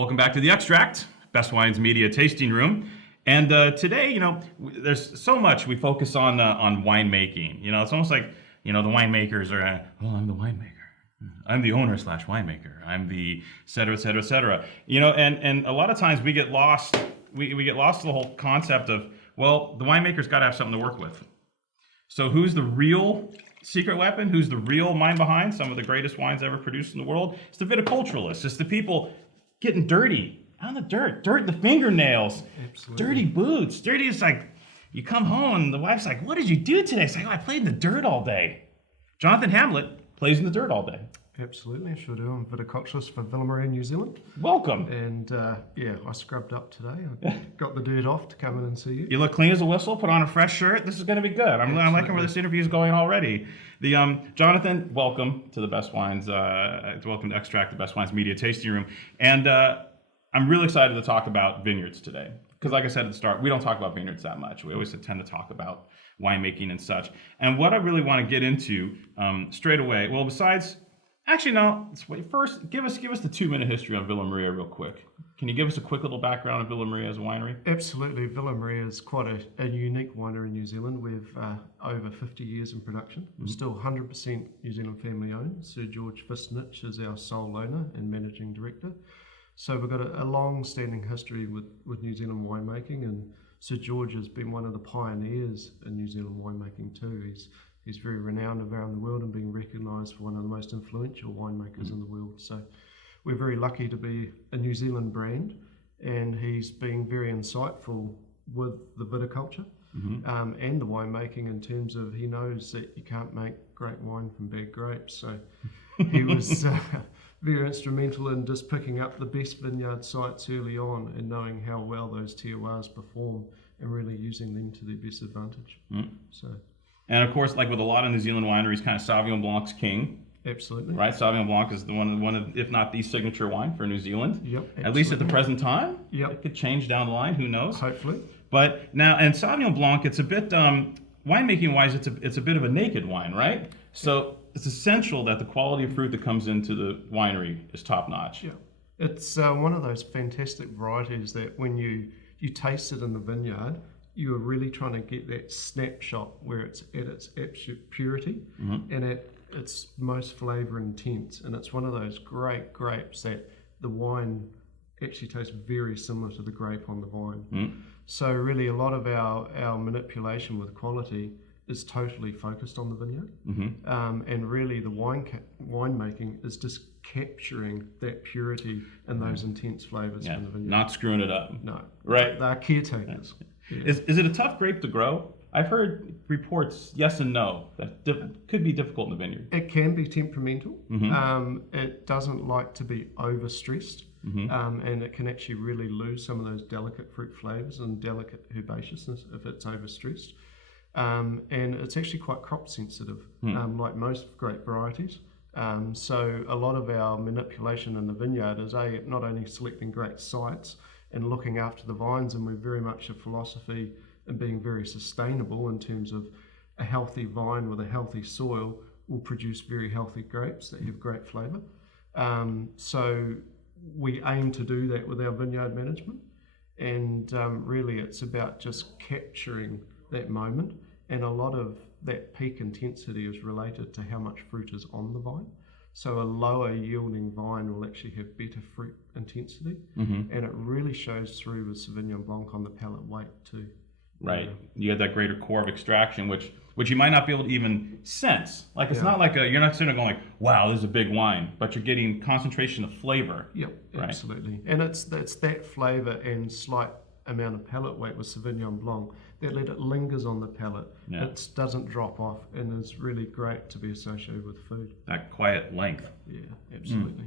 Welcome back to The Extract, Best Wines Media Tasting Room. And today, there's so much we focus on winemaking. It's almost like, the winemakers are, I'm the winemaker. I'm the owner / winemaker. I'm the et cetera, et cetera, et cetera. And a lot of times we get lost. We get lost to the whole concept of, well, the winemaker's got to have something to work with. So who's the real secret weapon? Who's the real mind behind some of the greatest wines ever produced in the world? It's the viticulturalists. It's the people getting dirty on the dirt in the fingernails, Absolutely. dirty boots. Dirty is like, you come home and the wife's like, what did you do today? It's like, I played in the dirt all day. Jonathan Hamlet plays in the dirt all day. Absolutely, sure do. I'm viticulturalist for Villa Maria, New Zealand. Welcome. And I scrubbed up today. I got the dirt off to come in and see you. You look clean as a whistle. Put on a fresh shirt. This is going to be good. I'm liking where this interview is going already. Jonathan, welcome to the Best Wines. Welcome to Extract, the Best Wines Media Tasting Room. And I'm really excited to talk about vineyards today. Because like I said at the start, we don't talk about vineyards that much. We always tend to talk about winemaking and such. And what I really want to get into straight away, well, besides... Actually, no. First, give us the 2-minute history on Villa Maria real quick. Can you give us a quick little background of Villa Maria as a winery? Absolutely. Villa Maria is quite a unique winery in New Zealand. We've over 50 years in production. We're still 100% New Zealand family owned. Sir George Fistnich is our sole owner and managing director. So we've got a long-standing history with New Zealand winemaking, and Sir George has been one of the pioneers in New Zealand winemaking too. He's very renowned around the world and being recognised for one of the most influential winemakers in the world. So we're very lucky to be a New Zealand brand, and he's been very insightful with the viticulture and the winemaking in terms of he knows that you can't make great wine from bad grapes. So he was very instrumental in just picking up the best vineyard sites early on and knowing how well those terroirs perform and really using them to their best advantage. And of course, like with a lot of New Zealand wineries, kind of Sauvignon Blanc's king. Absolutely. Right? Sauvignon Blanc is the one of, if not the signature wine for New Zealand. Yep. Absolutely. At least at the present time. Yep. It could change down the line, who knows? Hopefully. But now, and Sauvignon Blanc, it's a bit, winemaking wise, it's a bit of a naked wine, right? So it's essential that the quality of fruit that comes into the winery is top notch. Yeah. It's one of those fantastic varieties that when you taste it in the vineyard, you are really trying to get that snapshot where it's at its absolute purity and at its most flavour intense. And it's one of those great grapes that the wine actually tastes very similar to the grape on the vine. So really a lot of our manipulation with quality is totally focused on the vineyard. And really the winemaking is just capturing that purity and those intense flavours from the vineyard. Not screwing it up. No. Right. They're caretakers. Yeah. Is it a tough grape to grow? I've heard reports, yes and no, that could be difficult in the vineyard. It can be temperamental. It doesn't like to be overstressed, and it can actually really lose some of those delicate fruit flavours and delicate herbaceousness if it's overstressed. And it's actually quite crop sensitive, like most grape varieties. So a lot of our manipulation in the vineyard is not only selecting great sites and looking after the vines, and we're very much a philosophy and being very sustainable in terms of a healthy vine with a healthy soil will produce very healthy grapes that have great flavour. So we aim to do that with our vineyard management, and really it's about just capturing that moment, and a lot of that peak intensity is related to how much fruit is on the vine. So a lower yielding vine will actually have better fruit intensity, and it really shows through with Sauvignon Blanc on the palate weight too. Right, you have that greater core of extraction, which you might not be able to even sense. Like it's not like you're not sitting there going like, wow, this is a big wine, but you're getting concentration of flavor. Yep, right? Absolutely. And it's that flavour and slight amount of palate weight with Sauvignon Blanc that it lingers on the palate. It doesn't drop off and is really great to be associated with food. That quiet length. Yeah, absolutely.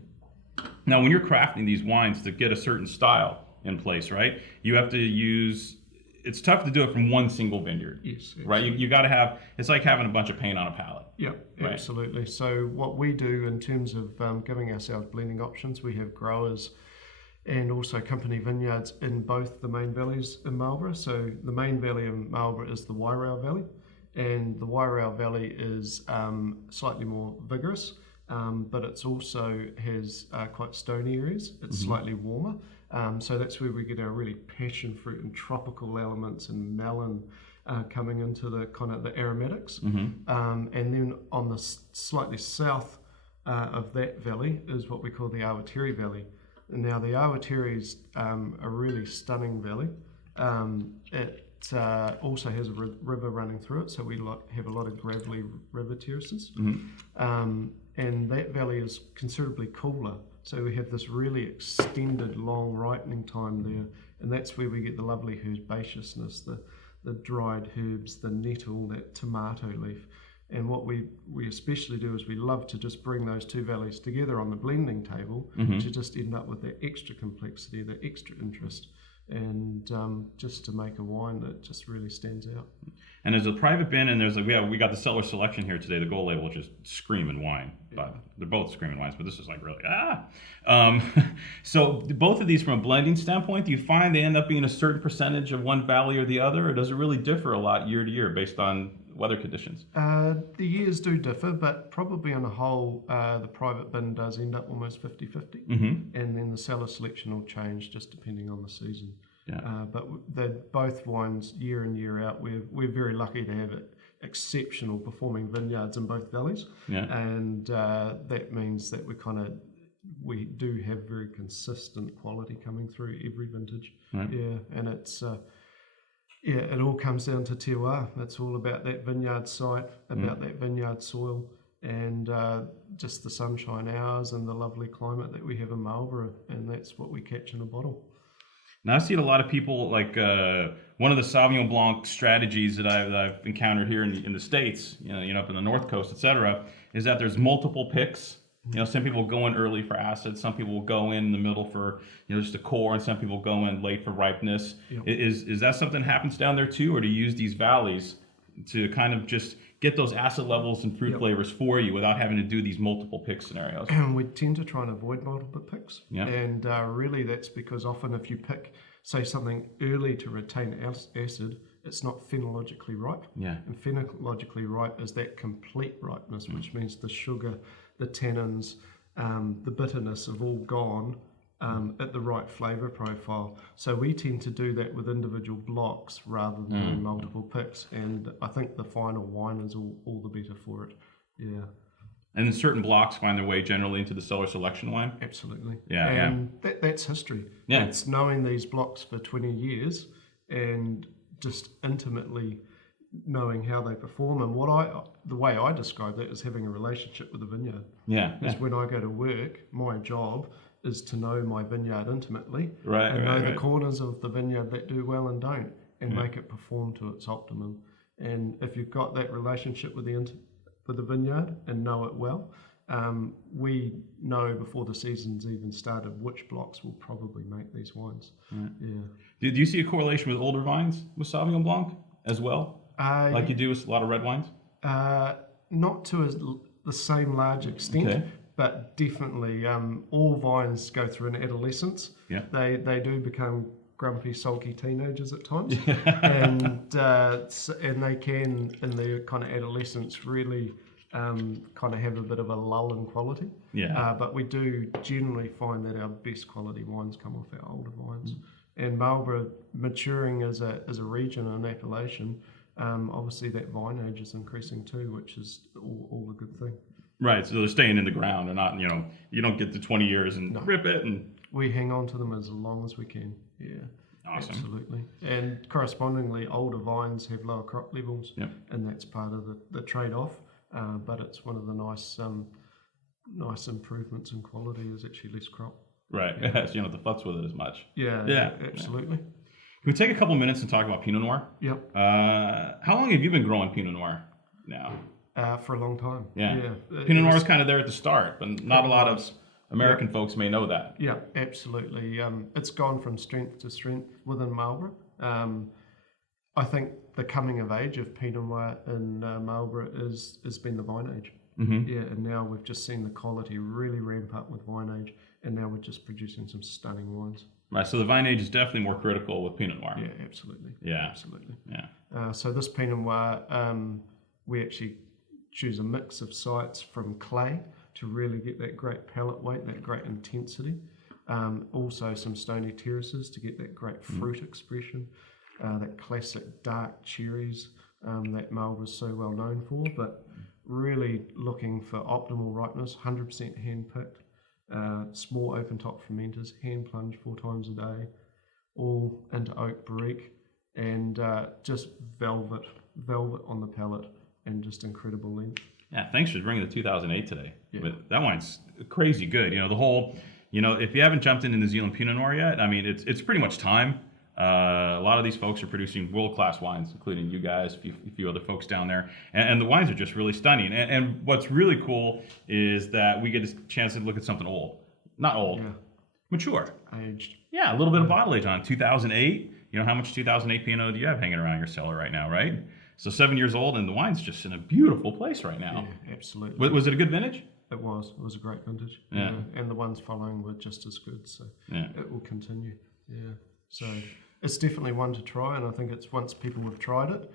Now, when you're crafting these wines to get a certain style in place, right, you have to use... It's tough to do it from one single vineyard. Yes. Absolutely. Right? You got to have... It's like having a bunch of paint on a palette. Yep, right? Absolutely. So what we do in terms of giving ourselves blending options, we have growers and also company vineyards in both the main valleys in Marlborough. So the main valley in Marlborough is the Wairau Valley, and the Wairau Valley is slightly more vigorous but it's also has quite stony areas. It's slightly warmer. So that's where we get our really passion fruit and tropical elements and melon coming into the kind of the aromatics. And then on the slightly south of that valley is what we call the Awatere Valley. And now the Awatere is a really stunning valley. It also has a river running through it, so we have a lot of gravelly river terraces. And that valley is considerably cooler, so we have this really extended long ripening time there, and that's where we get the lovely herbaceousness, the dried herbs, the nettle, that tomato leaf. And what we especially do is we love to just bring those two valleys together on the blending table to just end up with that extra complexity, that extra interest, and just to make a wine that just really stands out. And there's a private bin, and there's we got the Cellar Selection here today. The gold label is just screaming wine, but they're both screaming wines. But this is like really So both of these, from a blending standpoint, do you find they end up being a certain percentage of one valley or the other, or does it really differ a lot year to year based on weather conditions? The years do differ, but probably on a whole, the private bin does end up almost 50-50, and then the Cellar Selection will change just depending on the season. But both wines, year in, year out, we're very lucky to have exceptional performing vineyards in both valleys, and that means that we do have very consistent quality coming through every vintage. And it's it all comes down to terroir. It's all about that vineyard site, about that vineyard soil, and just the sunshine hours and the lovely climate that we have in Marlborough, and that's what we catch in a bottle. Now, I've seen a lot of people, like one of the Sauvignon Blanc strategies that I've encountered here in the States, up in the North Coast, etc., is that there's multiple picks. Some people go in early for acid, some people will go in the middle for just a core, and some people go in late for ripeness. Is that something that happens down there too, or do you use these valleys to kind of just get those acid levels and fruit flavors for you without having to do these multiple pick scenarios? We tend to try and avoid multiple picks, and really that's because often if you pick, say, something early to retain acid, it's not phenologically ripe. And phenologically ripe is that complete ripeness, which means the sugar, the tannins, the bitterness have all gone at the right flavour profile. So we tend to do that with individual blocks rather than doing multiple picks, and I think the final wine is all the better for it. And then certain blocks find their way generally into the Cellar Selection wine? Absolutely. And that's history. It's knowing these blocks for 20 years and just intimately knowing how they perform. And the way I describe that is having a relationship with the vineyard. Because when I go to work, my job is to know my vineyard intimately, and know the corners of the vineyard that do well and don't, and make it perform to its optimum. And if you've got that relationship with the vineyard and know it well, we know before the season's even started which blocks will probably make these wines. Do you see a correlation with older vines with Sauvignon Blanc as well, like you do with a lot of red wines? Not to the same large extent, but definitely all vines go through an adolescence. They do become grumpy, sulky teenagers at times, and they can, in their kind of adolescence, really kind of have a bit of a lull in quality. But we do generally find that our best quality wines come off our older vines. And Marlborough maturing as a region and appellation, obviously that vine age is increasing too, which is all a good thing. Right, so they're staying in the ground. They're not, you don't get to 20 years and rip it. And we hang on to them as long as we can. Awesome. Absolutely. And correspondingly, older vines have lower crop levels, and that's part of the trade-off. But it's one of the nice improvements in quality is actually less crop. Right, so you don't have to futz with it as much. Absolutely. Can we take a couple minutes and talk about Pinot Noir? How long have you been growing Pinot Noir now? For a long time. Pinot Noir is kind of there at the start, but not a lot of American folks may know that. Absolutely. It's gone from strength to strength within Marlborough. I think the coming of age of Pinot Noir in Marlborough has been the vine age. And now we've just seen the quality really ramp up with vine age, and now we're just producing some stunning wines. Right, so the vine age is definitely more critical with Pinot Noir. Absolutely. Absolutely. So this Pinot Noir, we actually choose a mix of sites from clay to really get that great palate weight, that great intensity. Also some stony terraces to get that great fruit expression, that classic dark cherries that Marlborough's so well known for, but really looking for optimal ripeness, 100% hand-picked, small open-top fermenters, hand-plunged 4 times a day, all into oak barrique, and just velvet on the palate, and just incredible length. Yeah, thanks for bringing the 2008 today. Yeah. But that wine's crazy good. You know, the whole, you know, if you haven't jumped into New Zealand Pinot Noir yet, I mean, it's pretty much time. A lot of these folks are producing world-class wines, including you guys, a few other folks down there, and the wines are just really stunning. And what's really cool is that we get a chance to look at something old, not old, mature, aged. Yeah, a little bit of bottle age on it. 2008. You know, how much 2008 Pinot do you have hanging around your cellar right now, right? So 7 years old, and the wine's just in a beautiful place right now. Yeah, absolutely. Was it a good vintage? It was a great vintage. Yeah. And the ones following were just as good, so it will continue. Yeah. So it's definitely one to try, and I think it's once people have tried it,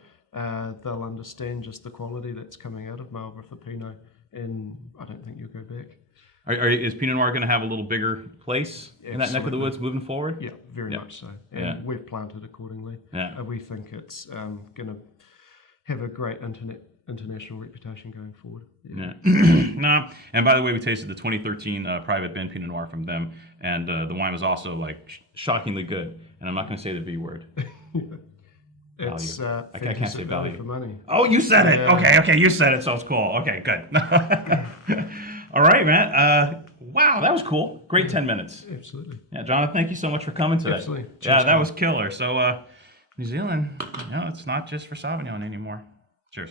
they'll understand just the quality that's coming out of Marlborough for Pinot, and I don't think you'll go back. Is Pinot Noir going to have a little bigger place in that neck of the woods moving forward? Yeah, very much so. And we've planted accordingly. Yeah. We think it's going to have a great international reputation going forward. Yeah. No. And by the way, we tasted the 2013 Private Ben Pinot Noir from them, and the wine was also like shockingly good. And I'm not going to say the V word. It's I can't say value for money. Oh, you said it. Okay, you said it, so it's cool. Okay, good. All right, man. Wow, that was cool. Great 10 minutes. Absolutely. Yeah, Jonathan, thank you so much for coming today. Absolutely. Yeah, that was killer. So, New Zealand, it's not just for Sauvignon anymore. Cheers.